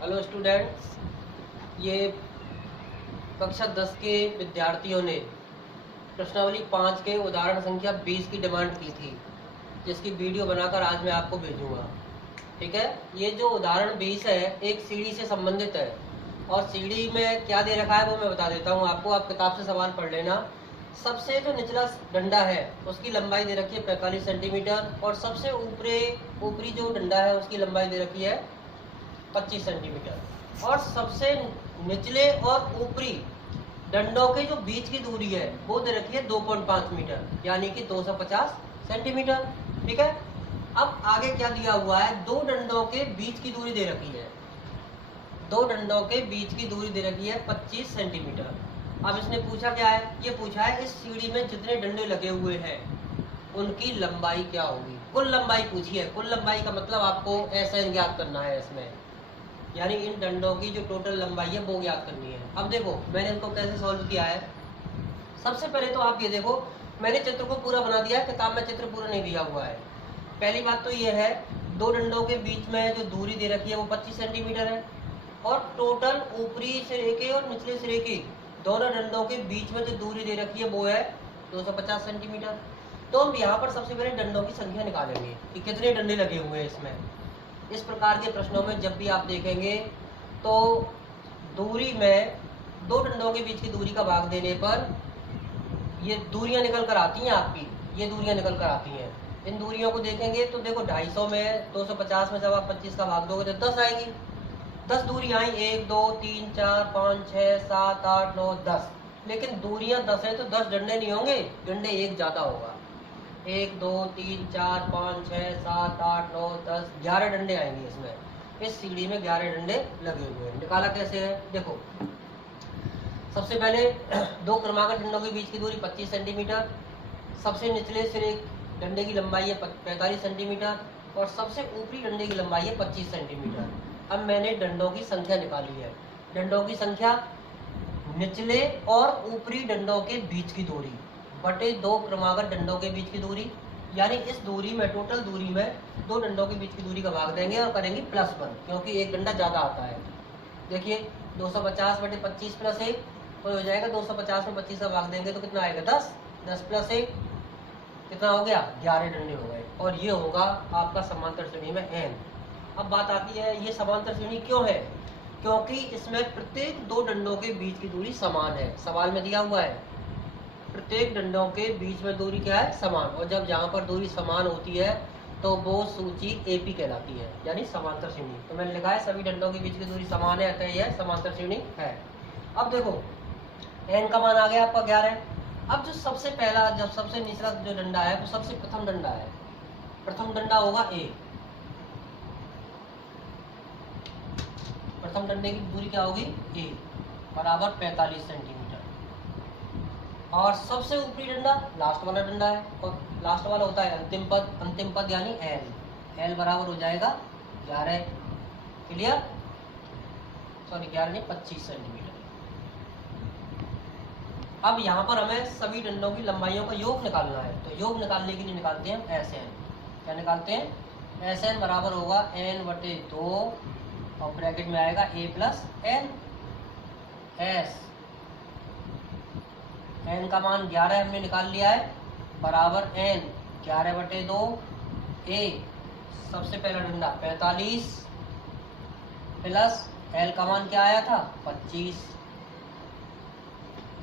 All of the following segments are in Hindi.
हेलो स्टूडेंट्स, ये कक्षा 10 के विद्यार्थियों ने प्रश्नावली 5 के उदाहरण संख्या 20 की डिमांड की थी, जिसकी वीडियो बनाकर आज मैं आपको भेजूंगा। ठीक है, ये जो उदाहरण 20 है एक सीढ़ी से संबंधित है, और सीढ़ी में क्या दे रखा है वो मैं बता देता हूँ आपको। आप किताब से सवाल पढ़ लेना। सबसे जो निचला डंडा है उसकी लंबाई दे रखी है 45 सेंटीमीटर, और सबसे ऊपरी जो डंडा है उसकी लंबाई दे रखी है 25 सेंटीमीटर, और सबसे निचले और ऊपरी डंडों के जो बीच की दूरी है वो दे रखी है 2.5 मीटर, यानी कि 250 सेंटीमीटर। ठीक है, अब आगे क्या दिया हुआ है, दो डंडों के बीच की दूरी दे रखी है, दो डंडों के बीच की दूरी दे रखी है 25 सेंटीमीटर। अब इसने पूछा क्या है, ये पूछा है इस सीढ़ी में जितने डंडे लगे हुए हैं उनकी लंबाई क्या होगी। कुल लंबाई पूछी है। कुल लंबाई का मतलब आपको SN ज्ञात करना है इसमें, यानी इन डंडों की जो टोटल लंबाई है वो ज्ञात करनी है। अब देखो मैंने इसको कैसे सॉल्व किया है। सबसे पहले तो आप ये देखो, मैंने चित्र को पूरा बना दिया है, किताब में चित्र पूरा नहीं दिया हुआ है। पहली बात तो ये है, दो डंडों के बीच में जो दूरी दे रखी है वो 25 सेंटीमीटर है, और टोटल ऊपरी सिरे के और निचले सिरे के दोनों डंडों के बीच में जो दूरी दे रखी है वो है 250 सेंटीमीटर। तो हम यहाँ पर सबसे पहले डंडों की संख्या निकालेंगे कि कितने डंडे लगे हुए हैं इसमें। इस प्रकार के प्रश्नों में जब भी आप देखेंगे तो दूरी में दो डंडों के बीच की दूरी का भाग देने पर ये दूरियां निकल कर आती हैं आपकी, ये दूरियां निकल कर आती हैं। इन दूरियों को देखेंगे तो देखो 250 में 250 में जब आप 25 का भाग दोगे तो 10 आएगी। 10 दूरी आई, 1 2 3 4 5 6 7 8 9 10। लेकिन दूरियां 10 है तो 10 डंडे नहीं होंगे, डंडे एक ज़्यादा होगा। 1 2 3 4 5 6 7 8 9 10 11 डंडे आएंगे इसमें। इस सीढ़ी में 11 डंडे लगे हुए हैं। निकाला कैसे है, देखो सबसे पहले दो क्रमागत डंडों के बीच की दूरी 25 सेंटीमीटर, सबसे निचले सिरे डंडे की लंबाई है 45 सेंटीमीटर, और सबसे ऊपरी डंडे की लंबाई है 25 सेंटीमीटर। अब मैंने डंडों की संख्या निकाली है। डंडों की संख्या निचले और ऊपरी डंडों के बीच की दूरी बटे दो क्रमागत डंडों के बीच की दूरी, यानी इस दूरी में, टोटल दूरी में दो डंडों के बीच की दूरी का भाग देंगे और करेंगे +1, क्योंकि एक डंडा ज़्यादा आता है। देखिए 250 बटे 25 + 1 तो हो जाएगा 250 में 25 का भाग देंगे तो कितना आएगा 10, 10 + 1 कितना हो गया, 11 डंडे हो गए। और ये होगा आपका समांतर श्रेणी में n। अब बात आती है ये समांतर श्रेणी क्यों है, क्योंकि इसमें प्रत्येक दो डंडों के बीच की दूरी समान है। सवाल में दिया हुआ है प्रत्येक डंडों के बीच में दूरी क्या है, समान। और जब जहाँ पर दूरी समान होती है तो वो सूची AP कहलाती है, यानी समांतर श्रेणी। तो मैंने लिखा है सभी डंडों के बीच की दूरी समान है, अतः यह समांतर श्रेणी है। अब देखो n का मान आ गया आपका 11। अब जो सबसे पहला, जब सबसे निचला जो डंडा है वो सबसे प्रथम डंडा है, प्रथम डंडा होगा A। प्रथम डंडे की दूरी क्या होगी, A बराबर 45 सेंटीमीटर। और सबसे ऊपरी डंडा लास्ट वाला डंडा है, और लास्ट वाला होता है अंतिम पद यानी L बराबर हो जाएगा 11। क्लियर, सॉरी 11 नहीं 25 सेंटीमीटर। अब यहाँ पर हमें सभी डंडों की लंबाइयों का योग निकालना है, तो योग निकालने के लिए निकालते हैं SN। क्या निकालते हैं, SN बराबर होगा n/2 और ब्रैकेट में आएगा A + n। n का मान 11 हमने निकाल लिया है, बराबर n 11/2 A सबसे पहला डंडा 45 प्लस L का मान क्या आया था 25,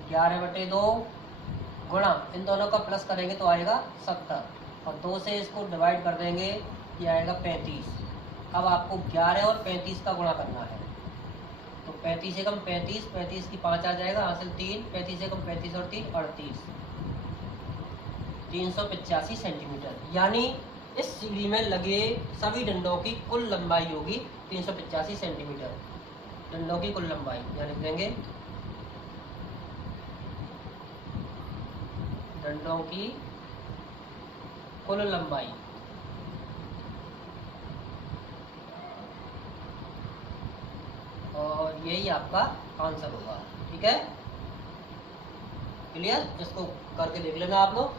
11/2 गुणा इन दोनों का प्लस करेंगे तो आएगा 70, और 2 से इसको डिवाइड कर देंगे, ये आएगा 35। अब आपको 11 और 35 का गुणा करना है, तो 35 से कम 35, 35 की 5 आ जाएगा, हासिल 3, 35 से कम 35 और 3 38, 385 सेंटीमीटर। यानी इस सीढ़ी में लगे सभी डंडों की कुल लंबाई होगी 385 सेंटीमीटर। डंडों की कुल लंबाई यहाँ लिख देंगे, डंडों की कुल लंबाई और यही आपका आंसर होगा। ठीक है, क्लियर, इसको करके देख लेना आप लोग।